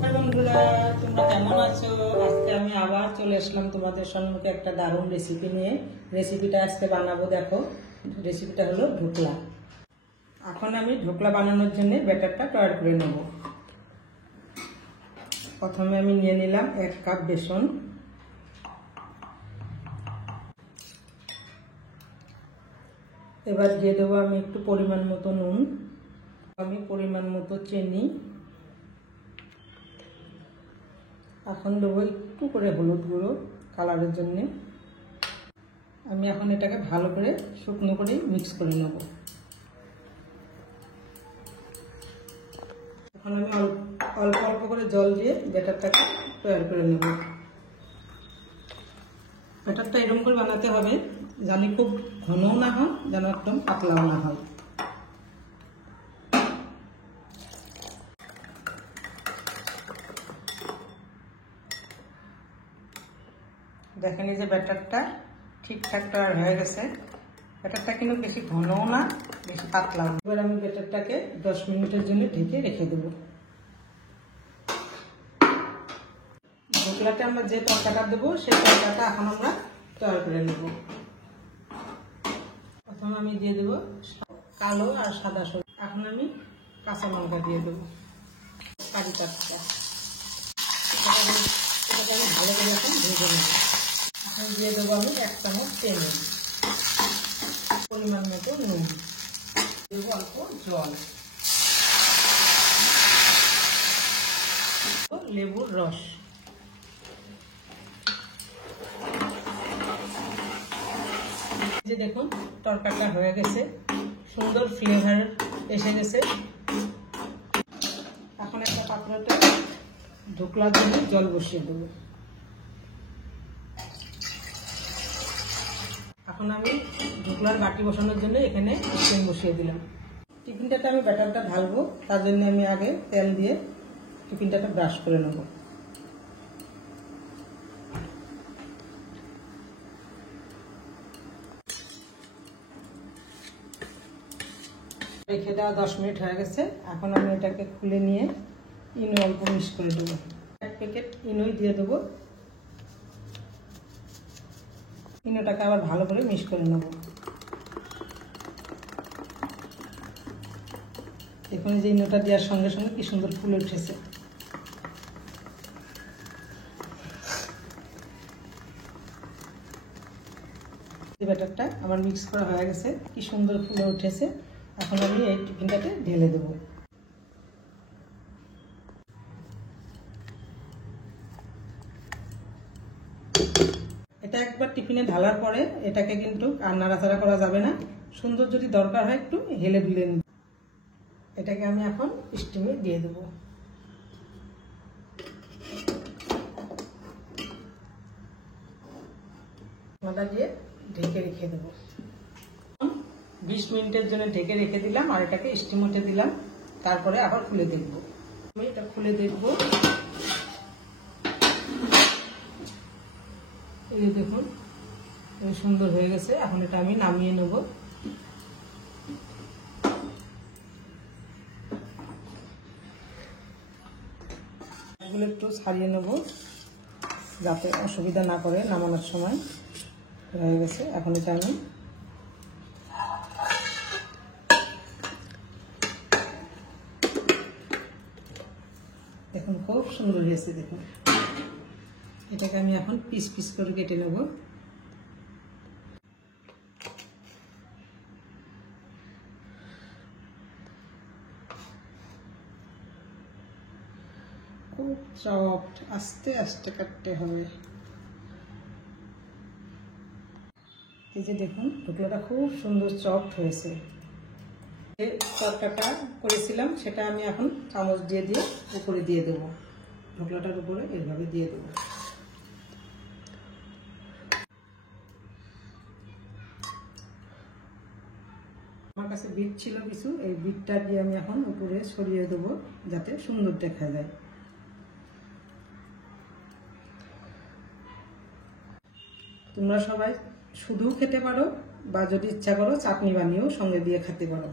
বন্ধুরা, তোমরা কেমন আছো? আজকে আমি আবার চলে আসলাম তোমাদের সম্মুখে একটা দারুণ রেসিপি নিয়ে। রেসিপিটা আজকে বানাবো, দেখো। রেসিপিটা হলো ঢোকলা। এখন আমি ঢোকলা বানানোর জন্য ব্যাটারটা তৈরি করে নেব। প্রথমে আমি নিয়ে নিলাম 1 কাপ বেসন। এবার দিয়ে দেবো আমি একটু পরিমাণ মতো নুন, আমি পরিমাণ মতো চিনি, এখন দেবো একটু করে হলুদ গুঁড়ো কালারের জন্য। আমি এখন এটাকে ভালো করে শুকনো করে মিক্স করে নেব। এখন আমি অল্প অল্প করে জল দিয়ে ব্যাটারটাকে তৈরি করে নেব। ব্যাটারটা এরকম করে বানাতে হবে যেন খুব ঘনও না হয়, যেন একদম পাতলাও না হয়। দেখেন এই যে ব্যাটারটা ঠিকঠাক তৈরি হয়ে গেছে। ব্যাটারটা কিন্তু বেশি ঘনও না, বেশি পাতলাও না। এবার আমি ব্যাটারটাকে 10 মিনিটের জন্য ঢেকে রেখে দেবো। ঢোকলাতে আমরা যে তরকাটা দেবো সেই তরকাটা এখন আমরা তৈরি করে নেব। প্রথমে আমি দিয়ে দেবো কালো আর সাদা সরষে। এখন আমি কাঁচা লঙ্কা দিয়ে দেবো, কারি পাতা। এটাকে আমি ভালো করে এখন ভেজে নেব। এখন দিয়ে দেবো আমি 1 চামচ চিনি, পরিমাণ মতো নুন, দেবো অল্প জল, লেবুর রস। যে দেখুন তরকারিটা হয়ে গেছে, সুন্দর ফ্লেভার এসে গেছে। এখন একটা পাত্রতে ঢোকলার জন্য জল বসিয়ে দেবো। এখন আমি ঢোকলার বাটি বসানোর জন্য এখানে স্ট্যান্ড বসিয়ে দিলাম। টিফিনটাতে আমি ব্যাটারটা ঢালবো, তার জন্য আমি আগে তেল দিয়ে টিফিনটাতে ব্রাশ করে নেব। রেখে দেওয়া 10 মিনিট হয়ে গেছে। এখন আমি এটাকে খুলে নিয়ে ইনো অল্প মিক্স করে দেবো। 1 প্যাকেট ইনোই দিয়ে দেবো। ইনোটাকে আবার ভালো করে মিক্স করে নেব। দেখুন যে ইনোটা দেওয়ার সঙ্গে সঙ্গে কি সুন্দর ফুলে উঠেছে। ব্যাটারটা আমার মিক্স করা হয়ে গেছে, কি সুন্দর ফুলে উঠেছে। এখন আমি এই টিফিনটাতে ঢেলে দেবো। এটা একবার টিফিনে ঢালার পরে এটাকে কিন্তু আর নাড়াচাড়া করা যাবে না। সুন্দর যদি দরকার হয় একটু হেলে দুলে নিন। এটাকে আমি এখন স্টিমে দিয়ে দেবো। ঢাকা দিয়ে ঢেকে রেখে দেবো। 20 মিনিটের জন্য ঢেকে রেখে দিলাম আর এটাকে স্টিম হতে দিলাম। তারপরে আবার খুলে দেখবো। আমি এটা খুলে দেখবো। এই দেখুন সুন্দর হয়ে গেছে। এখন এটা আমি নামিয়ে নেব। এগুলো একটু ছাড়িয়ে নেব যাতে অসুবিধা না করে নামানোর সময়। হয়ে গেছে, এখন এটা আমি দেখুন খুব সুন্দর হয়েছে। দেখুন এটাকে আমি এখন পিস পিস করে কেটে নেব। খুব সফট, আস্তে আস্তে কাটতে হবে। এই যে দেখুন ঢোকলাটা খুব সুন্দর সফট হয়েছে। যে তরকাটা করেছিলাম সেটা আমি এখন চামচ দিয়ে দিয়ে উপরে দিয়ে দেবো। ঢোকলাটার উপরে এইভাবে দিয়ে দেবো। আমার কাছে বিট ছিল কিছু, এই বিটটা দিয়ে আমি এখন উপরে ছড়িয়ে দেবো যাতে সুন্দর দেখা যায়। তোমরা সবাই শুধু খেতে পারো বা যদি ইচ্ছা করো চাটনি বানিয়েও সঙ্গে দিয়ে খেতে পারো।